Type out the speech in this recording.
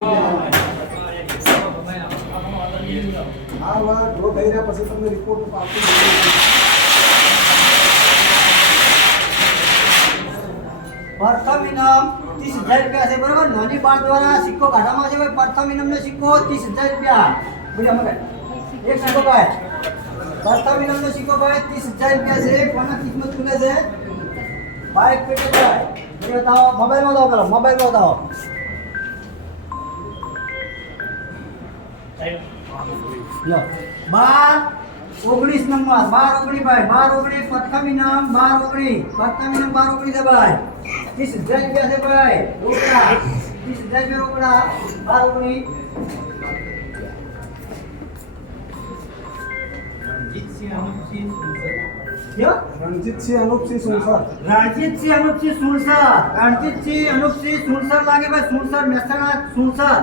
આ વાર ડ્રો થઈ રહ્યા પછી તમને રિપોર્ટ આપી प्रथम इनाम 30,000 रुपया से बराबर नोनी बात द्वारा सिक्को काढ़ा से भाई प्रथम इनाम ने सिक्को 30,000 रुपया बोलिए मगर एक सिक्को का है प्रथम इनाम ने सिक्को का है 30,000 रुपया से कोना किस्मत खुले से बाइक पे का है ये बताओ मोबाइल में बताओ करो मोबाइल में बताओ लो 12 19 नंबर 12 19 भाई 12 19 प्रथम इनाम 12 19 प्रथम इनाम 12 19 से भाई 30,000 रुपया से भाई रोकड़ा 30,000 रुपया रोकड़ा 12 19 क्या રણજીત સિંહ અનુપ સિંહ સુનસર रणजीत सिंह अनूप सिंह सुनसर रणजीत सिंह अनूप सिंह सुनसर लागे भाई सुनसर मेहसाणा सुनसर